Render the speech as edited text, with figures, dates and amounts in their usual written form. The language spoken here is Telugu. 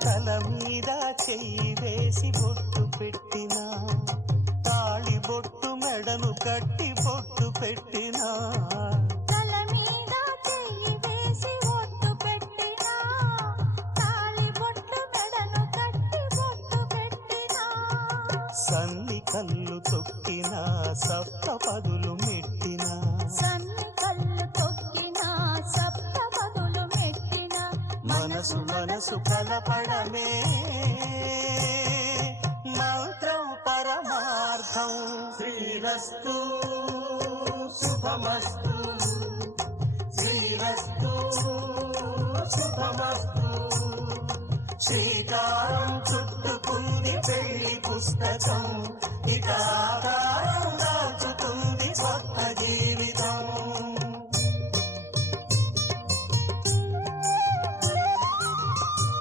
తల మీద చెయ్యి వేసి బొట్టు పెట్టినా, తాళి బొట్టు మెడను కట్టి బొట్టు పెట్టినా, తల మీద చెయ్యి వేసి బొట్టు పెట్టినా, తాళి బొట్టు మెడను కట్టి బొట్టు పెట్టినా, సన్ని కళ్ళు తొక్కినా సప్త పదులు మెట్టినా, సన్ని కళ్ళు తొక్కినా సప్త పదులు మెట్టినా, మనసు మనసు కలపడమే మంత్రం పరమార్థం. శ్రీరస్తు శుభమస్తు, శ్రీరస్తు శుభమస్తు. శ్రీకారం చుట్టుకుంది పెళ్లి పుస్తకం, ఇక ఆకారం